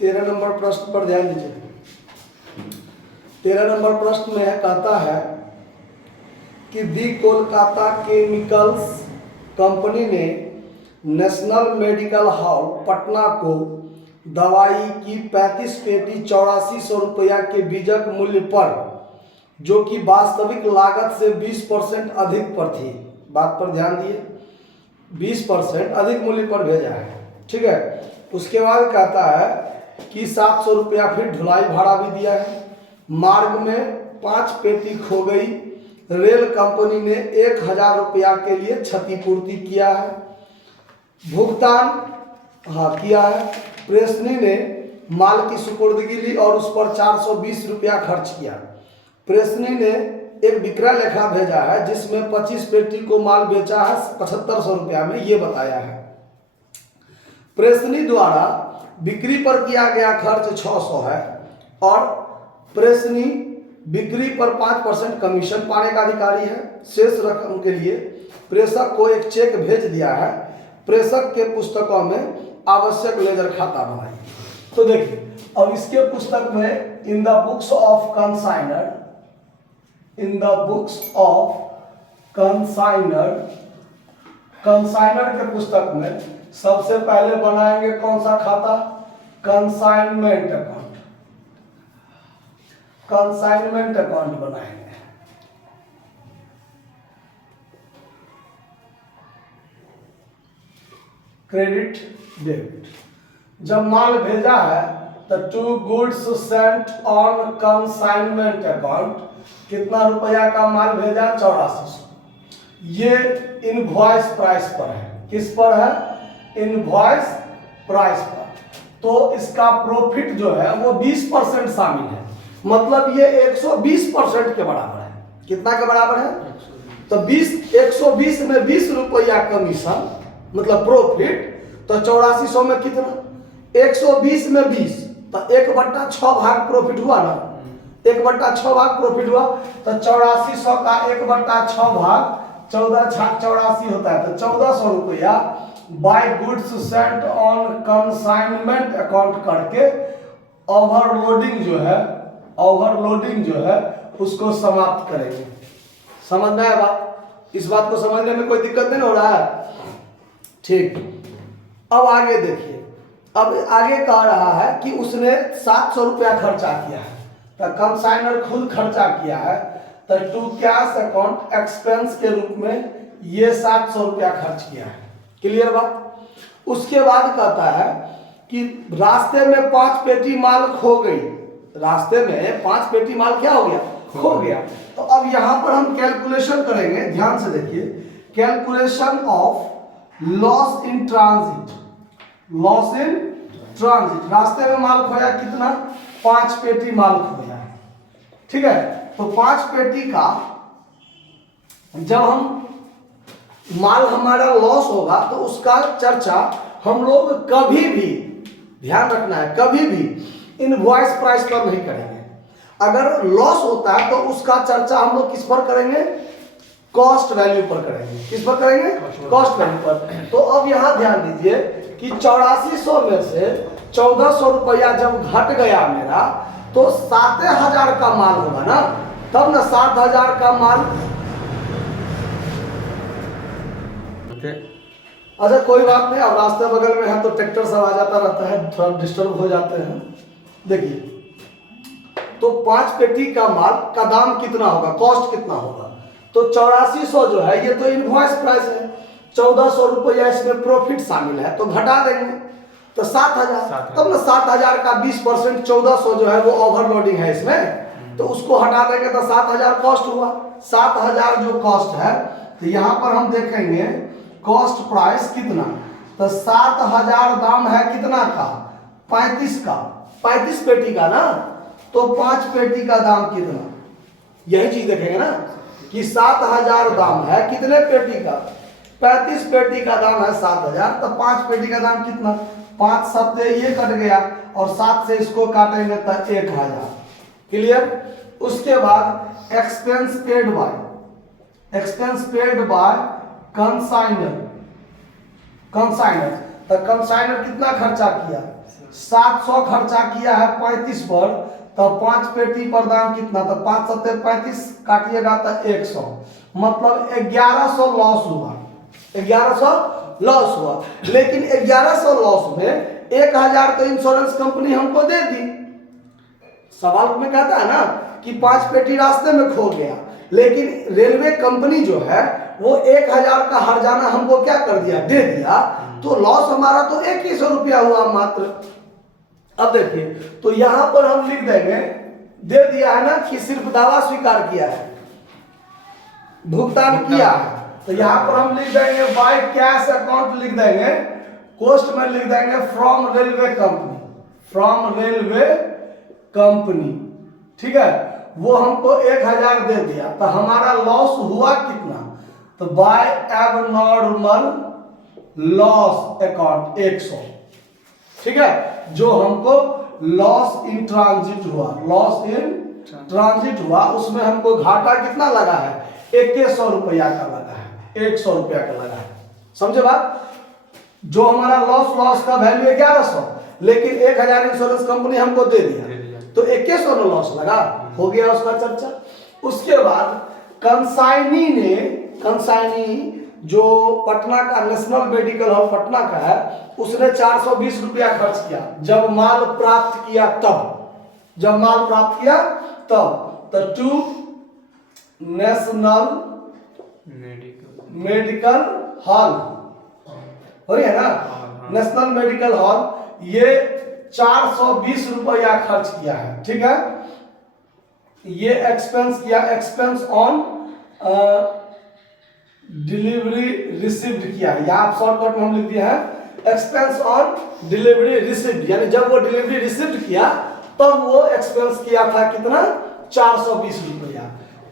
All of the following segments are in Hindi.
13 नंबर प्रश्न पर ध्यान दीजिए। 13 नंबर प्रश्न में कहता है कि दी कोलकाता केमिकल्स कंपनी ने नेशनल मेडिकल हॉल पटना को दवाई की 35 पेटी 8400 रुपया के बीजक मूल्य पर, जो कि वास्तविक लागत से 20% अधिक पर थी, बात पर ध्यान दिए, 20% अधिक मूल्य पर भेजा है। ठीक है, उसके बाद कहता है कि 700 रुपया फिर ढुलाई भाड़ा भी दिया है। मार्ग में 5 पेटी खो गई। रेल कंपनी ने 1000 रुपया के लिए क्षतिपूर्ति किया है, भुगतान किया है। प्रेषणी ने माल की सुपुर्दगी ली और उस पर 420 रुपया खर्च किया। प्रेषणी ने एक विक्रय लेखा भेजा है जिसमें 25 पेटी को माल बेचा है 7500 रुपया में, ये बताया है। प्रेषणी द्वारा बिक्री पर किया गया खर्च 600 है और प्रेषणी बिक्री पर 5% कमीशन पाने का अधिकारी है। शेष रकम के लिए प्रेषक को एक चेक भेज दिया है। प्रेषक के पुस्तकों में आवश्यक लेजर खाता बनाइए। तो देखिए, अब इसके पुस्तक में in the books of consignor, in the books of consignor के पुस्तक में सबसे पहले बनाएंगे कौन सा खाता? कंसाइनमेंट अकाउंट, कंसाइनमेंट अकाउंट बनाएंगे। Credit debit. जब माल भेजा है तो to goods sent on consignment account, कितना रुपया का माल भेजा? 8400। ये इनवॉइस प्राइस पर है। किस पर है? इनवॉइस प्राइस पर। तो इसका प्रॉफिट जो है वो 20% शामिल है, मतलब ये 120% के बराबर है। कितना के बराबर है? तो 120 में 20 रुपया कमीशन, मतलब प्रॉफिट। तो 8400 में कितना? 120 में 20, तो 1/6 भाग प्रॉफिट हुआ ना, 1/6 भाग प्रॉफिट हुआ। तो 8400 का 1/6 भाग 14×84 होता है, तो 1400 रुपया by goods sent on consignment account करके ओवरलोडिंग जो है उसको समाप्त करेंगे। समझ में आया बात? इस बात को समझने में कोई दिक्कत नहीं हो रहा है? ठीक। अब आगे देखिए, अब आगे कह रहा है कि उसने 700 रुपया खर्चा किया है, तो कंसाइनर खुद खर्चा किया है, तो टू कैश अकाउंट एक्सपेंस के रूप में ये 700 रुपया खर्च किया है। क्लियर बात? उसके बाद कहता है कि रास्ते में 5 पेटी माल खो गई। रास्ते में 5 पेटी माल क्या हो गया? खो गया। तो अब यहां पर हम कैलकुलेशन करेंगे, ध्यान से देखिए, calculation of loss in transit. Loss in transit, रास्ते में माल खोया कितना? 5 पेटी माल खोया। ठीक है, तो 5 पेटी का जब हम माल हमारा लॉस होगा तो उसका चर्चा हम लोग कभी भी, ध्यान रखना है, कभी भी इनवॉइस प्राइस पर नहीं करेंगे। अगर लॉस होता है तो उसका चर्चा हम लोग किस पर करेंगे? कॉस्ट वैल्यू पर करेंगे। किस पर करेंगे? कॉस्ट वैल्यू पर। तो अब यहां ध्यान दीजिए कि 8400 में से 1400 रुपया जब घट गया मेरा, तो 7000 का माल होगा ना, तब ना 7000 का माल। अच्छा कोई बात नहीं, अब रास्ते बगल में है तो ट्रैक्टर सब आ जाता रहता है, थोड़ा डिस्टर्ब हो जाते हैं। देखिए, तो 5 पेटी का माल का दाम कितना होगा? कॉस्ट कितना होगा? तो 8400 जो है ये तो इनवॉइस प्राइस है, 1400 रुपया इसमें प्रॉफिट शामिल है, तो घटा देंगे तो 7000। तब ना 7000 का 20% 1400 जो है वो ओवरलोडिंग है इसमें, तो उसको हटा देंगे तो 7000 कॉस्ट हुआ। 7000 जो कॉस्ट है, तो यहाँ पर हम देखेंगे कॉस्ट प्राइस कितना, तो 7000 दाम है कितना का? 35 का, 35 पेटी का ना, तो 5 पेटी का दाम कितना? यही चीज देखेंगे ना कि 7000 दाम है कितने पेटी का? 35 पेटी का दाम है 7000, तो 5 पेटी का दाम कितना? 5 सत्ते ये कट गया और 7 से इसको काटेंगे तो 1000। क्लियर? उसके बाद एक्सपेंस पेड बाय कंसाइनर। तो कंसाइनर कितना खर्चा किया? 700 खर्चा किया है 35 पर, तो 5 पेटी पर दाम कितना? तो 5 सत्ते 35 काटिएगा तो 100, मतलब 1100 लॉस हुआ। 1100 लॉस हुआ, लेकिन 1100 लॉस में 1000 तो इंश्योरेंस कंपनी हमको दे दी। सवाल में कहता है ना कि 5 पेटी रास्ते में खो गया, लेकिन रेलवे कंपनी जो है वो 1000 का हर्जाना हमको क्या कर दिया? दे दिया। तो लॉस हमारा तो 2100 रुपया हुआ मात्र। अब देखिए, तो यहां पर हम लिख देंगे, दे दिया है ना कि सिर्फ दावा स्वीकार किया है, भुगतान किया है, तो यहां पर हम लिख देंगे बाय कैश अकाउंट लिख देंगे, कोस्ट में लिख देंगे from railway company, from railway company. ठीक है, वो हमको 1000 दे दिया, तो हमारा लॉस हुआ कितना? तो बाय एबनॉर्मल लॉस अकाउंट 100। ठीक है, जो हमको लॉस इन ट्रांजिट हुआ, लॉस इन ट्रांजिट हुआ, उसमें हमको घाटा कितना लगा है? 2100 रुपया का लगा है, 100 रुपया का लगा है। समझे बात? जो हमारा लॉस का वैल्यू 1100, लेकिन 1000 इंश्योरेंस कंपनी हमको दे दिया, तो 2100 में लॉस लगा, हो गया उसका चर्चा। उसके बाद कंसाइनी जो पटना का नेशनल मेडिकल हॉल पटना का है, उसने 420 रुपया खर्च किया जब माल प्राप्त किया तब, जब माल प्राप्त किया तब। तो टू नेशनल मेडिकल हॉल हो रही है ना, नेशनल मेडिकल हॉल, ये 420 रुपया खर्च किया है। ठीक है, ये एक्सपेंस किया, एक्सपेंस ऑन डिलीवरी रिसीव्ड किया, या आप शॉर्टकट में हम लिख दिए हैं एक्सपेंस ऑन डिलीवरी रिसीव्ड, यानी जब वो डिलीवरी रिसीव्ड किया तब वो एक्सपेंस किया था कितना? 420 रुपया।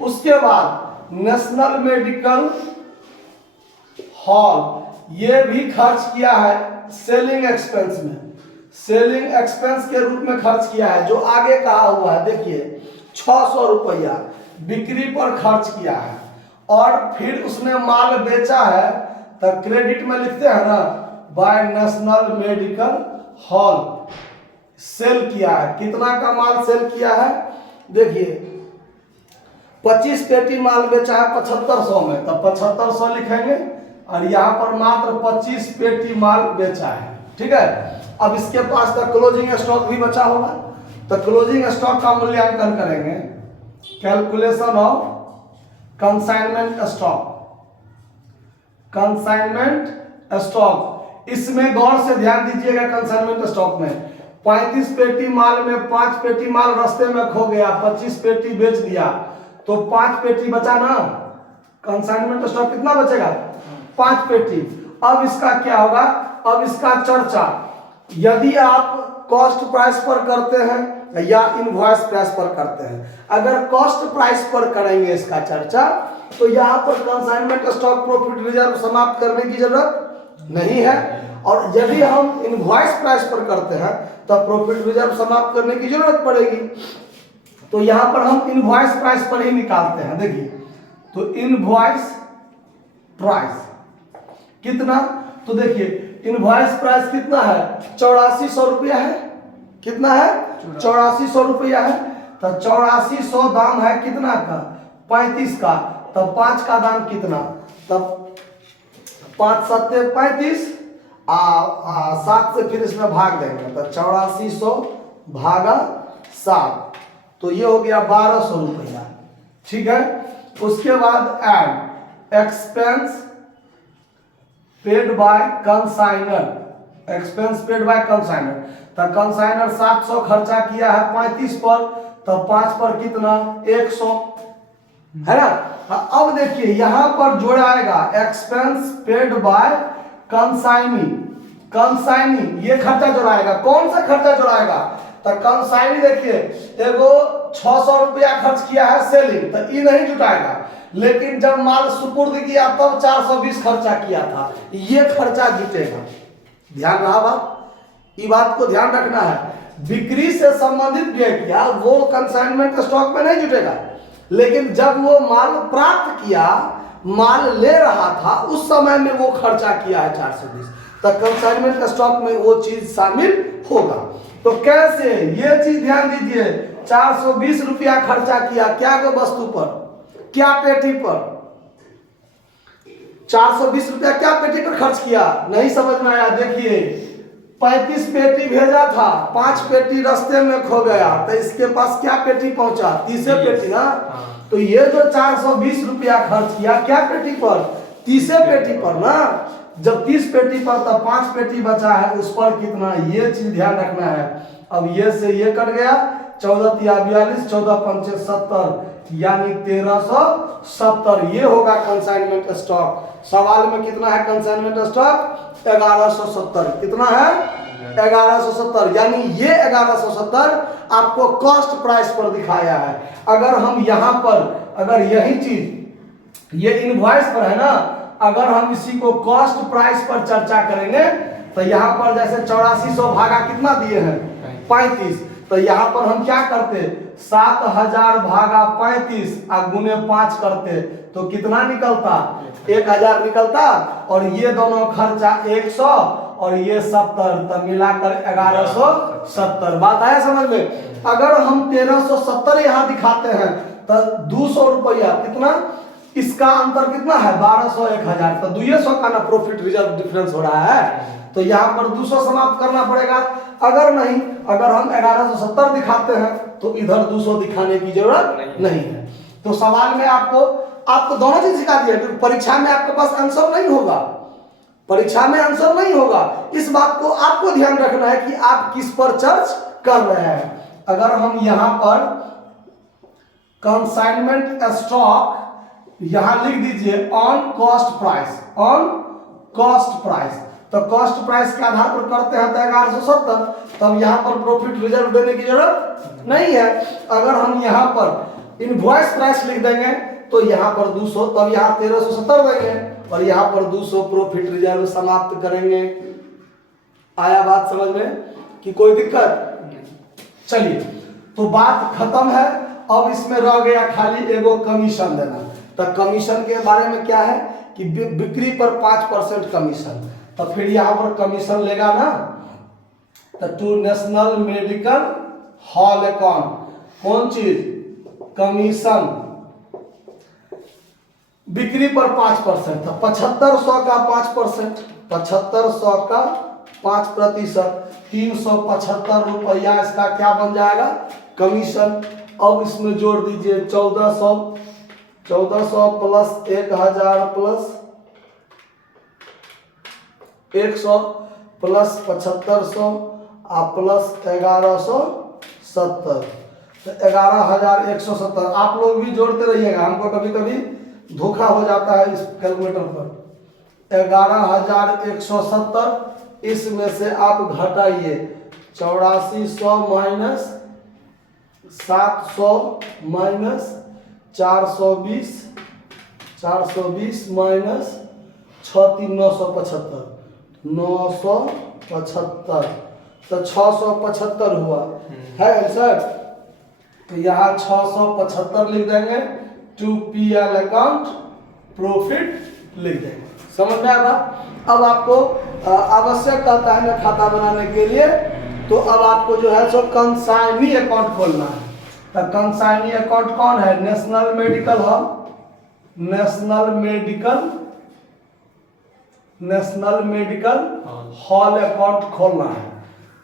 उसके बाद नेशनल मेडिकल हॉल ये भी खर्च किया है सेलिंग एक्सपेंस में, सेलिंग एक्सपेंस के रूप में खर्च किया है, जो आगे कहा हुआ है देखिए 600 रुपया बिक्री पर खर्च किया है। और फिर उसने माल बेचा है, तो क्रेडिट में लिखते हैं ना by National Medical Hall sale किया है। कितना का माल सेल किया है? देखिए 25 पेटी माल बेचा है 7500 में, तो 7500 लिखेंगे, और यहाँ पर मात्र 25 पेटी माल बेचा है। ठीक है, अब इसके पास तो क्लोजिंग स्टॉक भी बचा होगा, तो क्लोजिंग स्टॉक का मूल्यांकन करेंगे, calculation of consignment stock, consignment stock. इसमें गौर से ध्यान दीजिएगा, कंसाइनमेंट स्टॉक में 35 पेटी माल में 5 पेटी माल रास्ते में खो गया, 25 पेटी बेच दिया, तो 5 पेटी बचा ना, कंसाइनमेंट स्टॉक कितना बचेगा? 5 पेटी। अब इसका क्या होगा? अब इसका चर्चा यदि आप कॉस्ट प्राइस पर करते हैं या इनवॉइस प्राइस पर करते हैं, अगर कॉस्ट प्राइस पर करेंगे इसका चर्चा, तो यहाँ पर कंसाइनमेंट स्टॉक प्रॉफिट रिजर्व समाप्त करने की जरूरत नहीं है, और यदि हम इनवॉइस प्राइस पर करते हैं तो प्रॉफिट रिजर्व समाप्त करने की जरूरत पड़ेगी। तो यहाँ पर हम इनवॉइस प्राइस पर ही निकालते हैं। देखिए, तो इनवॉइस प्राइस कितना? तो देखिए इनवॉइस प्राइस कितना है? 8400 रुपया है। कितना है? 8400 रुपया है। तो 8400 दाम है कितना का? 35 का। तब 5 का दाम कितना? तब 5 सत्ते 35, 7 से फिर इसमें भाग देंगे, तो 8400 भागा 7, तो ये हो गया 1200 रुपया। ठीक है, उसके बाद add expense paid by consignor, expense paid by consignor. तो कंसाइनर 700 खर्चा किया है 35 पर, तो 5 पर कितना? 100 है ना। अब देखिए यहां पर जोड़ाएगा expense paid by consignee, consignee ये खर्चा जोड़ाएगा। कौन सा खर्चा जोड़ाएगा? तो कंसाइनी देखिए एगो 600 रुपया खर्च किया है सेलिंग, तो ये नहीं जुटाएगा, लेकिन जब माल सुपुर्द किया तब 420 खर्चा किया था, ये खर्चा जुटेगा। ध्यान रहा बात, ये बात को ध्यान रखना है। बिक्री से संबंधित व्यय किया वो कंसाइनमेंट स्टॉक में नहीं जुटेगा, लेकिन जब वो माल प्राप्त किया, माल ले रहा था, उस समय में वो खर्चा किया है 420, तो कंसाइनमेंट स्टॉक में वो चीज शामिल होगा। तो कैसे, ये चीज ध्यान दीजिए, 420 रुपया खर्चा किया क्या को वस्तु पर, क्या पेटी पर, 420 रुपया क्या पेटी पर खर्च किया, नहीं समझ में आया। देखिए 35 पेटी भेजा था, 5 पेटी रास्ते में खो गया, तो इसके पास क्या पेटी पहुंचा, 30 पेटी ना। तो ये जो 420 रुपया खर्च किया क्या पेटी पर, 30 पेटी पर ना। जब 30 पेटी पर तो 5 पेटी बचा है, उस पर कितना, ये चीज ध्यान रखना है। अब ये से ये कट गया, 14 तिया 42, 14 पंचे 70, यानी 1370। ये होगा कंसाइनमेंट स्टॉक। सवाल में कितना है कंसाइनमेंट स्टॉक, 1170। कितना है, 1170। यानी ये 1170 आपको कॉस्ट प्राइस पर दिखाया है। अगर हम यहाँ पर, अगर यही चीज ये इनवॉइस पर है ना, अगर हम इसी को कॉस्ट प्राइस पर चर्चा करेंगे तो यहाँ पर जैसे 8400 भागा कितना दिए हैं, 35, तो यहाँ पर हम क्या करते, 7000 भागा 35 और गुने 5 करते तो कितना निकलता, 1000 निकलता। और ये दोनों खर्चा 100 और ये 70, तब मिलाकर 1170। बात आया समझ में। अगर हम 1370 यहाँ दिखाते हैं तो 200 रुपया कितना, इसका अंतर कितना है 1200 1000, तो 200 का ना प्रॉफिट रिजर्व डिफरेंस हो रहा है। तो यहाँ पर 200 समाप्त करना पड़ेगा। अगर नहीं, अगर हम 1170 दिखाते हैं तो इधर 200 दिखाने की जरूरत नहीं है। तो सवाल में आपको दोनों चीज सिखा दिया। परीक्षा में आपके पास आंसर नहीं होगा, परीक्षा में आंसर नहीं होगा। इस बात को आपको ध्यान रखना है कि आप किस पर चर्च कर रहे हैं। अगर हम यहाँ पर कंसाइनमेंट स्टॉक यहां लिख दीजिए on cost price, on cost price, तो कॉस्ट प्राइस के आधार पर करते हैं तो 1170, तब यहां पर प्रॉफिट रिजर्व देने की जरूरत नहीं है। अगर हम यहां पर इनवॉइस प्राइस लिख देंगे तो यहां पर 200, तब यहां 1370 देंगे और यहां पर 200 प्रॉफिट रिजर्व समाप्त करेंगे। आया बात समझ में कि कोई दिक्कत? चलिए, तो बात खत्म है। अब इसमें रह गया खाली एगो कमीशन देना। तो कमीशन के बारे में क्या है कि बिक्री पर 5% कमीशन, तो फिर यहाँ पर कमीशन लेगा ना, तो to National Medical Hall account, कौन चीज, कमीशन, बिक्री पर 5%, तो 7500 का 5%, 7500 का 5%, 375 रुपया इसका क्या बन जाएगा, कमीशन। अब इसमें जोड़ दीजिए 1400 प्लस 1000 प्लस 100 प्लस 7500 प्लस 1170, तो 11170। आप लोग भी जोड़ते रहिएगा, हमको कभी कभी धोखा हो जाता है इस कैलकुलेटर पर। 11170, इसमें से आप घटाइए 8400 माइनस 700 माइनस 420 माइनस 975, 975, तो 675 हुआ है आंसर। तो यहाँ 675 लिख देंगे, टू पीएल अकाउंट प्रॉफिट लिख देंगे। समझ में आया? अब आपको आवश्यक कहता है ना खाता बनाने के लिए, तो अब आपको जो है सो कंसाइनी अकाउंट खोलना है। तो कंसाइनी अकाउंट कौन है, national Medical hall, national Medical Hall account खोलना है।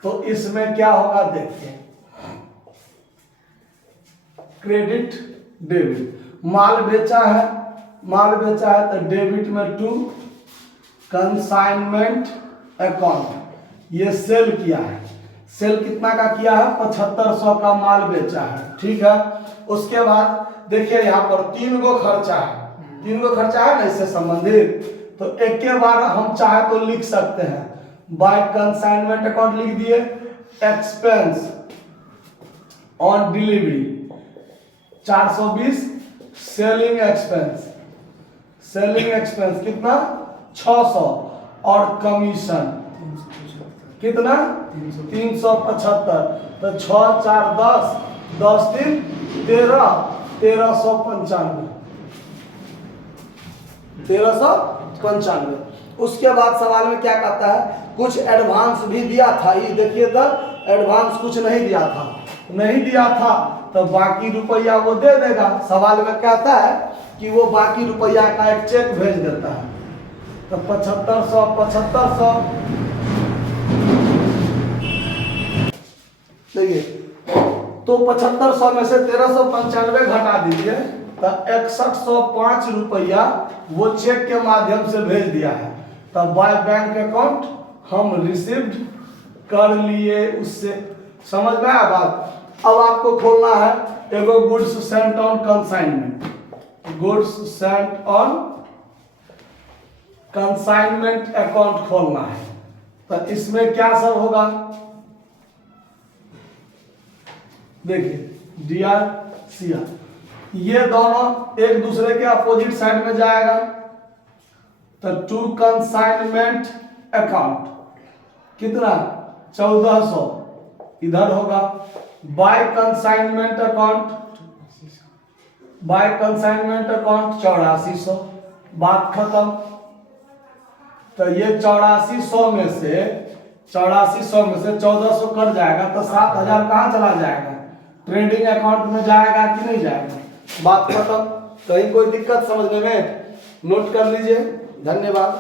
तो इसमें क्या होगा देखिए, क्रेडिट डेबिट, माल बेचा है तो डेबिट में टू कंसाइनमेंट अकाउंट, ये सेल किया है, सेल कितना का किया है, 7500 का माल बेचा है, ठीक है। उसके बाद देखिए यहाँ पर 3 गो खर्चा है ना इससे संबंधित, तो एक के बार हम चाहे तो लिख सकते हैं। बाय कंसाइनमेंट अकाउंट लिख दिए, expense on delivery 420, selling expense कितना 600, और कमीशन कितना 375, तो 6 4 10, 10 3 13, 1395, उसके बाद सवाल में क्या कहता है, कुछ एडवांस भी दिया था, ये देखिए तो एडवांस कुछ नहीं दिया था, नहीं दिया था तो बाकी रुपया वो दे देगा। सवाल में कहता है कि वो बाकी रुपया का एक चेक भेज देता है। तो 7500 देखिए, तो 7500 में से 1395 घटा दीजिए तो 6105 रुपया वो चेक के माध्यम से भेज दिया है। तब बाय बैंक अकाउंट हम रिसीव्ड कर लिए उससे। समझ में आया बात? अब आपको खोलना है एगो goods sent on consignment, goods sent on consignment account खोलना है। तो इसमें क्या सब होगा, देखिए डीआर सीआर, ये दोनों एक दूसरे के अपोजिट साइड में जाएगा। तो टू कंसाइनमेंट अकाउंट कितना 1400 इधर होगा। By consignment account, by consignment account 8400, बात खत्म। तो ये 8400 में से 1400 कट जाएगा तो 7000 कहाँ चला जाएगा, ट्रेडिंग अकाउंट में जाएगा कि नहीं जाएगा, बात खत्म। कहीं कोई दिक्कत समझने में, नोट कर लीजिए। धन्यवाद।